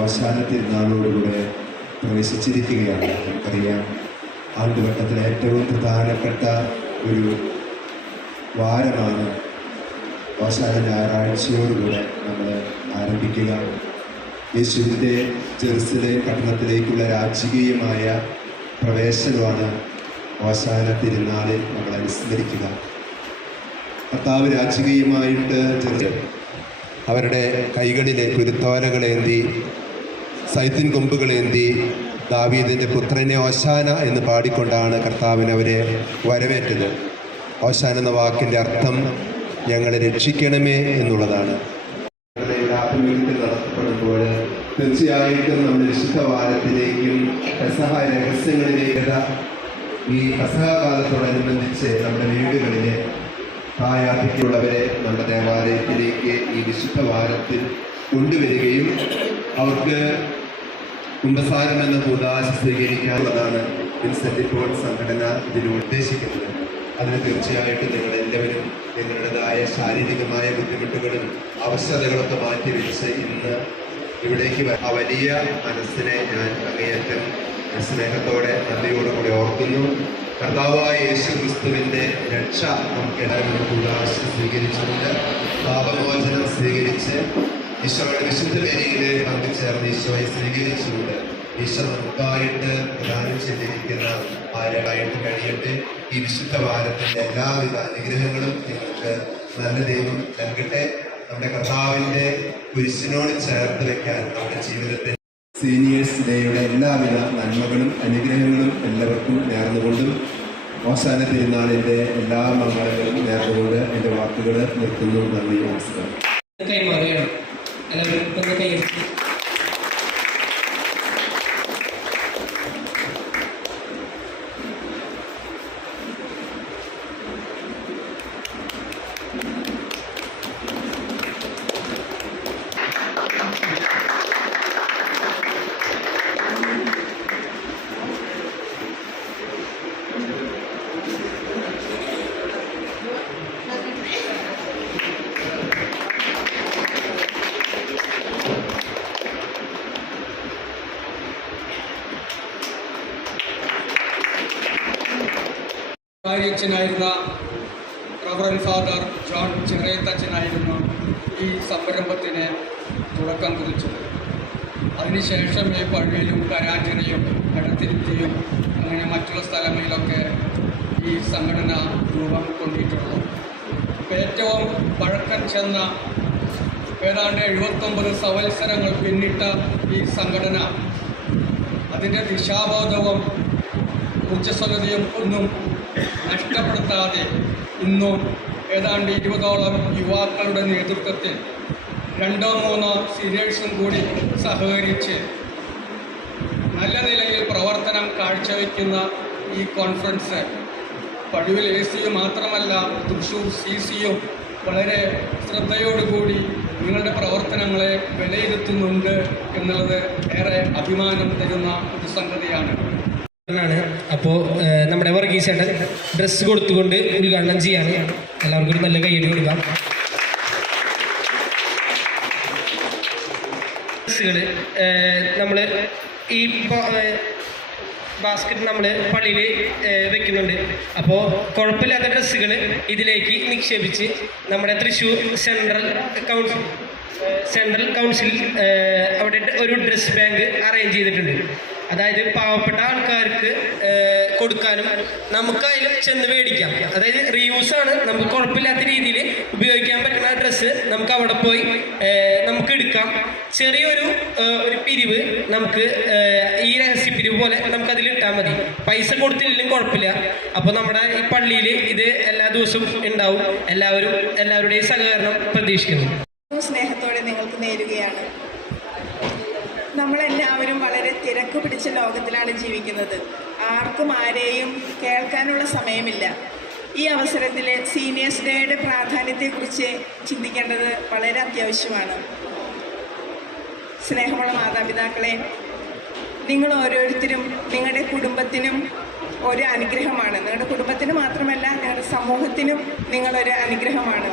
അവസാന തിരുനാളോടുകൂടെ പ്രവേശിച്ചിരിക്കുകയാണ്. നമുക്കറിയാം, ആണ്ടുവട്ടത്തിലെ ഏറ്റവും പ്രധാനപ്പെട്ട ഒരു വാരമാണ് അവസാന ഞായറാഴ്ചയോടുകൂടെ നമ്മൾ ആരംഭിക്കുക. യേശുവിൻ്റെ ജെറുസലേം പട്ടണത്തിലേക്കുള്ള രാജകീയമായ പ്രവേശനമാണ് അവസാന തിരുനാളിൽ നമ്മൾ അനുസ്മരിക്കുക. കർത്താവ് രാജകീയമായിട്ട് അവരുടെ കൈകളിലെ കുരുത്തോലകളേന്തി, സൈത്തിൻ കൊമ്പുകളേന്തി, ദാവീദിൻ്റെ പുത്രനെ ഓശാന എന്ന് പാടിക്കൊണ്ടാണ് കർത്താവിന് അവരെ വരവേറ്റത്. ഓശാന എന്ന വാക്കിൻ്റെ അർത്ഥം ഞങ്ങളെ രക്ഷിക്കണമേ എന്നുള്ളതാണ്. ആഭിമുഖ്യത്തിൽ നടത്തപ്പെടുമ്പോൾ തീർച്ചയായിട്ടും നമ്മൾ വിശുദ്ധ വാരത്തിലേക്കും പെസഹ രഹസ്യങ്ങളിലേക്ക് ഈ പെസഹ കാലത്തോടനുബന്ധിച്ച് നമ്മുടെ വീടുകളിലെ പ്രായാധിക്യമുള്ളവരെ നമ്മുടെ ദേവാലയത്തിലേക്ക് ഈ വിശുദ്ധ വാരത്തിൽ കൊണ്ടുവരികയും അവർക്ക് കുംഭസാരം എന്ന കൂദാശ സ്വീകരിക്കാനുള്ളതാണ് വിൻസെൻ്റ് പോൾ സംഘടന ഇതിൽ ഉദ്ദേശിക്കുന്നത്. അതിന് തീർച്ചയായിട്ടും നിങ്ങളെല്ലാവരും നിങ്ങളുടേതായ ശാരീരികമായ ബുദ്ധിമുട്ടുകളും അവശതകളൊക്കെ മാറ്റിവെച്ച് ഇന്ന് ഇവിടേക്ക് ആ വലിയ മനസ്സിനെ ഞാൻ അങ്ങേയറ്റം സ്നേഹത്തോടെ നന്ദിയോടുകൂടി ഓർക്കുന്നു. കർത്താവായ യേശു ക്രിസ്തുവിൻ്റെ രക്ഷ നമുക്ക് എല്ലാവരും കൂടാശ സ്വീകരിച്ചുകൊണ്ട് പാപമോചനം സ്വീകരിച്ച് ഈശോയുടെ വിശുദ്ധ ബലിയിൽ പങ്കുചേർന്ന് ഈശോയെ സ്വീകരിച്ചുകൊണ്ട് ഈശോ നമുക്കായിട്ട് പ്രദാനം ചെയ്തിരിക്കുന്ന ആരായിട്ട് കഴിയട്ടെ. ഈ വിശുദ്ധ വാരത്തിൻ്റെ എല്ലാവിധ അനുഗ്രഹങ്ങളും നിങ്ങൾക്ക് നല്ല ദൈവം നൽകട്ടെ. നമ്മുടെ കർത്താവിൻ്റെ കുരിശിനോട് ചേർത്ത് വെക്കാൻ നമ്മുടെ ജീവിതത്തിൽ സീനിയേഴ്സ് ഡേയുടെ എല്ലാവിധ നന്മകളും അനുഗ്രഹങ്ങളും എല്ലാവർക്കും നേർന്നുകൊണ്ടും അവസാന തിരുനാളിൻ്റെ എല്ലാ മംഗളങ്ങളും നേർന്നുകൊണ്ട് എൻ്റെ വാക്കുകൾ നിർത്തുന്നു. നന്ദി, നമസ്കാരം. അച്ഛനായിരുന്ന റവറൻ ഫാദർ ജോൺ ചിറയത്തച്ഛനായിരുന്നു ഈ സംരംഭത്തിന് തുടക്കം കുറിച്ചത്. അതിനുശേഷം ഈ പള്ളിയിലും കരാഞ്ചിറയും കടത്തിരുത്തിയും അങ്ങനെ മറ്റുള്ള സ്ഥലങ്ങളിലൊക്കെ ഈ സംഘടന രൂപം കൊണ്ടിട്ടുള്ളത്. ഏറ്റവും പഴക്കം ചെന്ന ഏതാണ്ട് 79 സംവത്സരങ്ങൾ പിന്നിട്ട ഈ സംഘടന അതിൻ്റെ ദിശാബോധവും ഊർജ്ജസ്വലതയും ഒന്നും നഷ്ടപ്പെടുത്താതെ ഇന്നും ഏതാണ്ട് 20ഓളം യുവാക്കളുടെ നേതൃത്വത്തിൽ 2-3 സീനിയേഴ്സും കൂടി സഹകരിച്ച് നല്ല നിലയിൽ പ്രവർത്തനം കാഴ്ചവെക്കുന്ന ഈ കോൺഫറൻസ് പഴുവിൽ AC മാത്രമല്ല തൃശ്ശൂർ CCയും വളരെ ശ്രദ്ധയോടുകൂടി നിങ്ങളുടെ പ്രവർത്തനങ്ങളെ വിലയിരുത്തുന്നുണ്ട് എന്നുള്ളത് ഏറെ അഭിമാനം തരുന്ന ഒരു സംഗതിയാണ്. അപ്പോൾ നമ്മുടെ വർഗീസേട്ടൻ ഡ്രസ്സ് കൊടുത്തുകൊണ്ട് ഉദ്ഘാടനം ചെയ്യാണ്. എല്ലാവർക്കും ഒരു നല്ല കയ്യടി കൊടുക്കാം. ഡ്രസ്സുകൾ നമ്മൾ ഈ ബാസ്ക്കറ്റ് നമ്മൾ പള്ളിയിൽ വെക്കുന്നുണ്ട്. അപ്പോൾ കുഴപ്പമില്ലാത്ത ഡ്രസ്സുകൾ ഇതിലേക്ക് നിക്ഷേപിച്ച് നമ്മുടെ തൃശ്ശൂർ സെൻട്രൽ കൗൺസിൽ അവിടെ ഒരു ഡ്രസ് ബാങ്ക് അറേഞ്ച് ചെയ്തിട്ടുണ്ട്. അതായത് പാവപ്പെട്ട ആൾക്കാർക്ക് കൊടുക്കാനും നമുക്കായാലും ചെന്ന് മേടിക്കാം. അതായത് റീയൂസാണ്, നമുക്ക് കുഴപ്പമില്ലാത്ത രീതിയിൽ ഉപയോഗിക്കാൻ പറ്റുന്ന ഡ്രസ്സ് നമുക്ക് അവിടെ പോയി നമുക്ക് എടുക്കാം. ചെറിയൊരു പിരിവ് നമുക്ക് ഈ രഹസ്യപ്പിരിവ് പോലെ നമുക്കതിൽ ഇട്ടാൽ മതി. പൈസ കൊടുത്തില്ലെങ്കിലും കുഴപ്പമില്ല. അപ്പോൾ നമ്മുടെ ഈ പള്ളിയിൽ ഇത് എല്ലാ ദിവസവും ഉണ്ടാവും. എല്ലാവരുടെയും സഹകരണം പ്രതീക്ഷിക്കുന്നു. സ്നേഹത്തോടെ നിങ്ങൾക്ക് നേരുകയാണ്. നമ്മളെല്ലാവരും വളരെ തിരക്ക് പിടിച്ച ലോകത്തിലാണ് ജീവിക്കുന്നത്. ആർക്കും ആരെയും കേൾക്കാനുള്ള സമയമില്ല. ഈ അവസരത്തിൽ സീനിയേഴ്സ് ഡേയുടെ പ്രാധാന്യത്തെക്കുറിച്ച് ചിന്തിക്കേണ്ടത് വളരെ അത്യാവശ്യമാണ്. സ്നേഹമുള്ള മാതാപിതാക്കളെ, നിങ്ങൾ ഓരോരുത്തരും നിങ്ങളുടെ കുടുംബത്തിനും ഒരു അനുഗ്രഹമാണ്. നിങ്ങളുടെ കുടുംബത്തിന് മാത്രമല്ല, നിങ്ങളുടെ സമൂഹത്തിനും നിങ്ങളൊരു അനുഗ്രഹമാണ്.